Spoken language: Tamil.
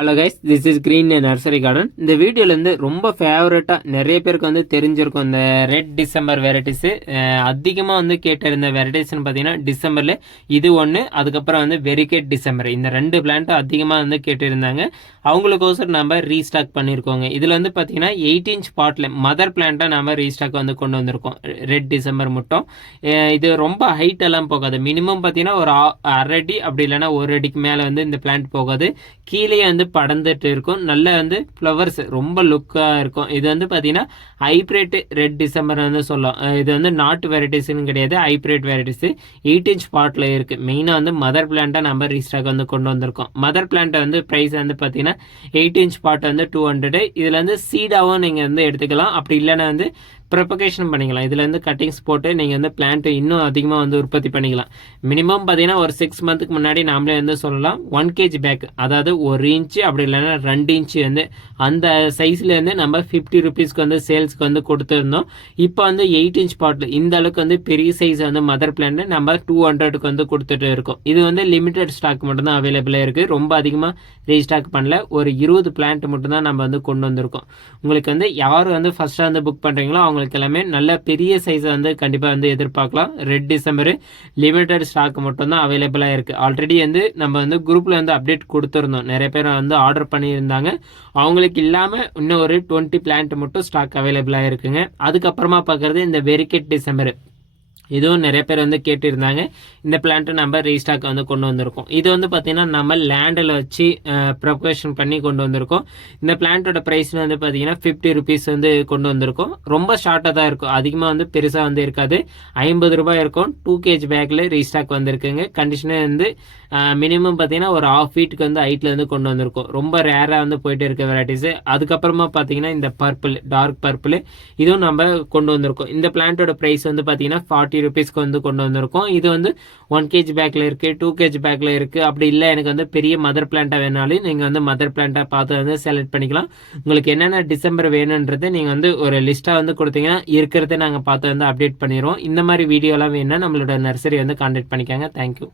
Hello guys this is green nursery garden இந்த வீடியோலேருந்து ரொம்ப ஃபேவரட்டாக நிறைய பேருக்கு வந்து தெரிஞ்சிருக்கும் இந்த ரெட் டிசம்பர் வெரைட்டிஸு அதிகமாக வந்து கேட்டிருந்த வெரைட்டிஸ்னு பார்த்தீங்கன்னா டிசம்பரில் இது ஒன்று அதுக்கப்புறம் வந்து வெரிகேட் டிசம்பர் இந்த ரெண்டு பிளான்ட்டும் அதிகமாக வந்து கேட்டிருந்தாங்க. அவங்களுக்கோசரம் நம்ம ரீஸ்டாக் பண்ணியிருக்கோங்க இதில் வந்து பார்த்தீங்கன்னா எயிட் இன்ச் பாட்டில் மதர் பிளான்ட்டாக நம்ம ரீஸ்டாக் வந்து கொண்டு வந்திருக்கோம். ரெட் டிசம்பர் மட்டும். இது ரொம்ப ஹைட் எல்லாம் போகாது. மினிமம் பார்த்தீங்கன்னா ஒரு அரை அடி அப்படி இல்லைன்னா ஒரு அடிக்கு மேலே வந்து இந்த பிளான்ட் போகாது. கீழே வந்து படர்ந்துட்டு இருக்கும். நல்ல வந்து ஃப்ளவர்ஸ் ரொம்ப லுக்காக இருக்கும். இது வந்து பார்த்தீங்கன்னா ஹைப்ரேட் ரெட் டிசம்பர் வந்து சொல்லலாம். இது வந்து நாட்டு வெரைட்டிஸ்னு கிடையாது hybrid varieties eight inch bottle இருக்குது மெயினாக வந்து மதர் பிளான்ட்டை நம்ம ரீஸ்டாக் வந்து கொண்டு வந்திருக்கோம். மதர் பிளான்ட்டை வந்து ப்ரைஸ் வந்து பார்த்தீங்கன்னா எயிட் இன்ச் பாட் வந்து டூ ஹண்ட்ரடு இதில் வந்து சீடாகவும் நீங்கள் வந்து எடுத்துக்கலாம். அப்படி இல்லைன்னா வந்து ப்ரொபகேஷன் பண்ணிக்கலாம். இதுலேருந்து கட்டிங்ஸ் போட்டு நீங்கள் வந்து பிளான்ட்டு இன்னும் அதிகமாக வந்து உற்பத்தி பண்ணிக்கலாம். மினிமம் பார்த்தீங்கன்னா ஒரு சிக்ஸ் மந்த்துக்கு முன்னாடி நாமளே வந்து சொல்லலாம். ஒன் கேஜி பேக் அதாவது ஒரு இன்ச்சு அப்படி இல்லைன்னா ரெண்டு இன்ச்சு வந்து அந்த சைஸ்லேருந்து நம்ம ஃபிஃப்டி ருபீஸ்க்கு வந்து சேல்ஸ்க்கு வந்து கொடுத்துருந்தோம். இப்போ வந்து எயிட் இன்ச் பாட்டில் இந்த அளவுக்கு வந்து பெரிய சைஸ் வந்து மதர் பிளான்ட் நம்ம டூ ஹண்ட்ரடுக்கு வந்து கொடுத்துட்டு இருக்கோம். இது வந்து லிமிடெட் ஸ்டாக் மட்டும்தான் அவைலபிளாக இருக்குது ரொம்ப அதிகமாக ரீஸ்டாக் பண்ணல. ஒரு இருபது பிளான்ட் மட்டும்தான் நம்ம வந்து கொண்டு வந்திருக்கோம். உங்களுக்கு வந்து யார் வந்து ஃபஸ்ட்டாக வந்து புக் பண்ணுறீங்களோ அவங்க அவங்களுக்கு எல்லாமே நல்ல பெரிய சைஸை வந்து கண்டிப்பாக வந்து எதிர்பார்க்கலாம். ரெட் டிசம்பரு லிமிடெட் ஸ்டாக் மட்டும்தான் அவைலபிளாக இருக்குது ஆல்ரெடி வந்து நம்ம வந்து குரூப்பில் வந்து அப்டேட் கொடுத்துருந்தோம். நிறைய பேர் வந்து ஆர்டர் பண்ணியிருந்தாங்க. அவங்களுக்கு இல்லாமல் இன்னும் ஒரு டுவெண்ட்டி பிளான்ட் மட்டும் ஸ்டாக் அவைலபிளாக இருக்குங்க. அதுக்கப்புறமா பார்க்குறது இந்த வெரிகேட் டிசம்பரு இதுவும் நிறைய பேர் வந்து கேட்டிருந்தாங்க. இந்த பிளான்ட்டு நம்ம ரீஸ்டாக் வந்து கொண்டு வந்திருக்கோம். இது வந்து பார்த்தீங்கன்னா நம்ம லேண்டில் வச்சு ப்ரொபகேஷன் பண்ணி கொண்டு வந்திருக்கோம். இந்த பிளான்ட்டோட ப்ரைஸ் வந்து பார்த்தீங்கன்னா ஃபிஃப்டி ருபீஸ் வந்து கொண்டு வந்திருக்கோம். ரொம்ப ஷார்ட்டாக தான் இருக்கும். அதிகமாக வந்து பெருசாக வந்து இருக்காது. ஐம்பது ரூபாய் இருக்கும். டூ கேஜ் பேக்கில் ரீஸ்டாக் வந்திருக்குங்க. கண்டிஷனே வந்து மினிமம் பார்த்திங்கன்னா ஒரு ஆஃப் ஃபீட்டுக்கு வந்து ஹைட்டில் வந்து கொண்டு வந்திருக்கோம். ரொம்ப ரேராக வந்து போயிட்டு இருக்க வெரைட்டிஸு அதுக்கப்புறமா பார்த்தீங்கன்னா இந்த பர்பிள் டார்க் பர்பிள் இதுவும் நம்ம கொண்டு வந்திருக்கோம். இந்த பிளான்ட்டோட ப்ரைஸ் வந்து பார்த்தீங்கன்னா ஃபார்ட்டி ருபீஸ்க்கு வந்து கொண்டு வந்திருக்கோம். இது வந்து ஒன் கேஜி பேக்கில் இருக்குது டூ கேஜி பேக்கில் இருக்குது அப்படி இல்லை எனக்கு வந்து பெரிய மதர் பிளான்ட்டாக வேணாலும் நீங்கள் வந்து மதர் பிளான்ட்டாக பார்த்து வந்து செலக்ட் பண்ணிக்கலாம். உங்களுக்கு என்னென்ன டிசம்பர் வேணுன்றது நீங்கள் வந்து ஒரு லிஸ்ட்டாக வந்து கொடுத்தீங்கன்னா இருக்கிறத நாங்கள் பார்த்து வந்து அப்டேட் பண்ணிடுவோம். இந்த மாதிரி வீடியோலாம் வேணும்னா நம்மளோட நர்சரி வந்து கான்டாக்ட் பண்ணிக்கோங்க. தேங்க்யூ